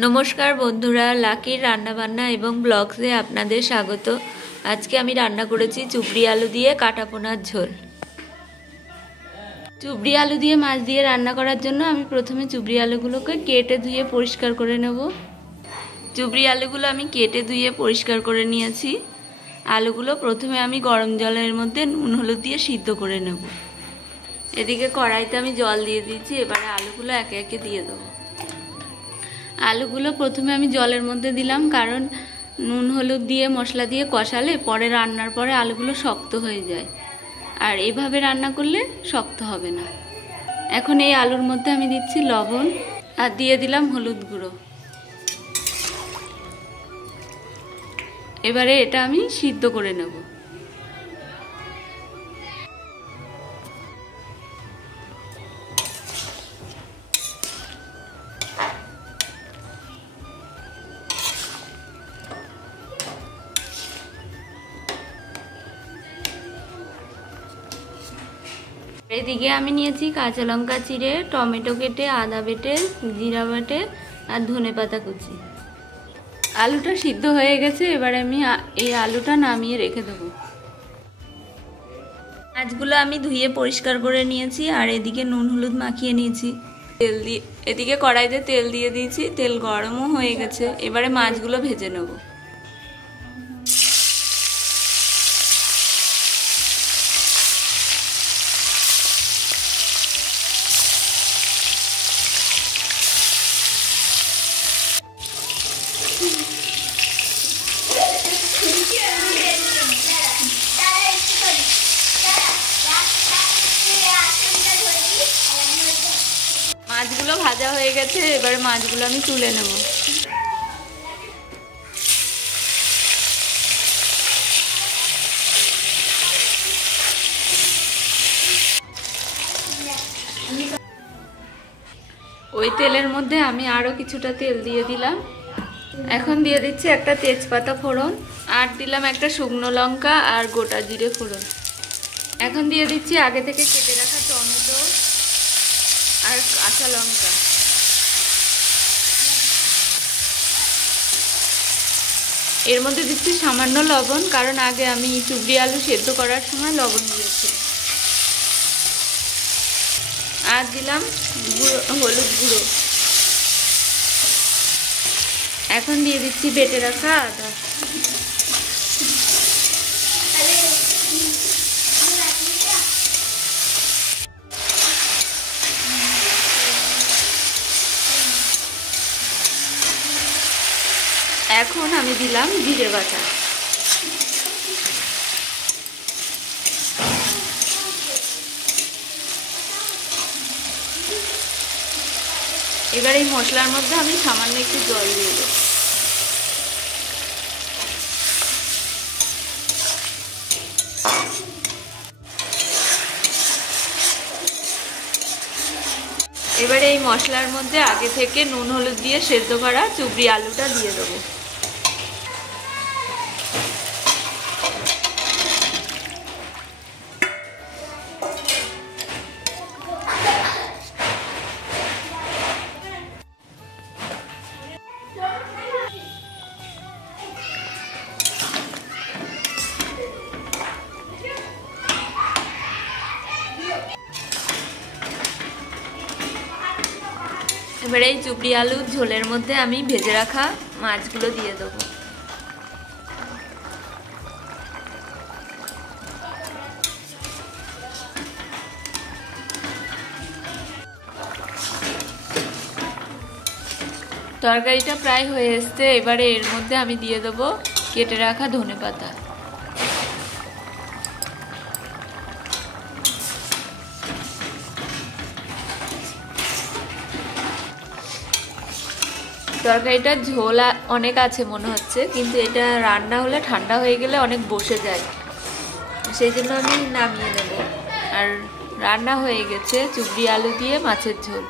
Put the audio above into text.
नमस्कार बंधुरा लाकिर रान्ना बान्ना एवं ब्लग्से आपनादेर स्वागत। आज के आमी रान्ना करेছি चुबड़ी आलू दिए काटा पोनार झोल। चुबड़ी आलू दिए माछ दिए रान्ना करार जन्य आमी प्रथमे चुबड़ी आलूगुलोके केटे धुए परिष्कार करे नेब। चुबड़ी आलूगुलो आमी केटे धुए परिष्कार करे निয়েছি। आलूगुलो प्रथमे आमी गरम जलेर मध्य नुन हलुद दिए सिद्ध करे नेब। एदिके कड़ाईते आमी जल दिए दिয়েছি। एबारे आलूगुलो एके एके दिए देব। आलूगुलो प्रथमे आमी जलेर मध्य दिलाम कारण नुन हलुद दिए मशला दिए कषाले परे रान्नार परे आलूगुलो शक्त हये जाय और एइभाবে रान्ना करले शक्त हबे ना। एखन एइ आलुर मध्य आमी दिচ্ছি लवण और दिए दिलाम हलुद गुঁড়ো। एबारे एटा आमी सिद्ध करे नेब। एदिके आमी निয়েছি काँचा लंका चिरे टमेटो केटे आदा बेटे जिरा बाटे और धने पाता कुचि। आलूटा सिद्ध हये गेছে। এবারে আমি এই আলুটা নামিয়ে রেখে দেব। মাছগুলো আমি ধুয়ে পরিষ্কার করে নিয়েছি আর এদিকে নুন হলুদ মাখিয়ে নিয়েছি। তেল দিয়ে এদিকে কড়াইতে তেল দিয়ে দিয়েছি। তেল গরমও হয়ে গেছে। এবারে মাছগুলো ভেজে নেব। মাছগুলো ভাজা হয়ে গেছে। এবারে মাছগুলো আমি তুলে নেব। ওই তেলের মধ্যে আমি আরো কিছুটা তেল দিয়ে দিলাম। এখন দিয়ে দিচ্ছি একটা তেজপাতা ফোড়ন আর দিলাম একটা শুকনো লঙ্কা আর গোটা জিরে ফোড়ন। এখন দিয়ে দিচ্ছি আগে থেকে কেটে রাখা টমেটো আর কাঁচা লঙ্কা। এর মধ্যে দিচ্ছি সামান্য লবণ কারণ আগে আমি চুবড়ি আলু সেদ্ধ করার সময় লবণ দিয়েছিলাম। আর দিলাম হলুদ গুঁড়ো। এখন দিয়ে দিচ্ছি বেটে রাখা আদা। এখন আমি দিলাম জিরে বাটা। এবার এই মশলার মধ্যে আমি সামান্য একটু জল দিয়ে দেব। এবারে এই মশলার মধ্যে আগে থেকে নুন হলুদ দিয়ে সেদ্ধ করা চুবড়ি আলুটা দিয়ে দেবো। এবারে এই চুবড়ি আলুর ঝোলের মধ্যে আমি ভেজে রাখা মাছগুলো দিয়ে দেবো। তরকারিটা প্রায় হয়ে এসেছে। এবারে এর মধ্যে আমি দিয়ে দেবো কেটে রাখা ধনেপাতা। তরকারিটার ঝোল অনেক আছে মনে হচ্ছে, কিন্তু এটা রান্না হলে ঠান্ডা হয়ে গেলে অনেক বসে যায়, সেই জন্য আমি নামিয়ে নেব। আর রান্না হয়ে গেছে চুবড়ি আলু দিয়ে মাছের ঝোল।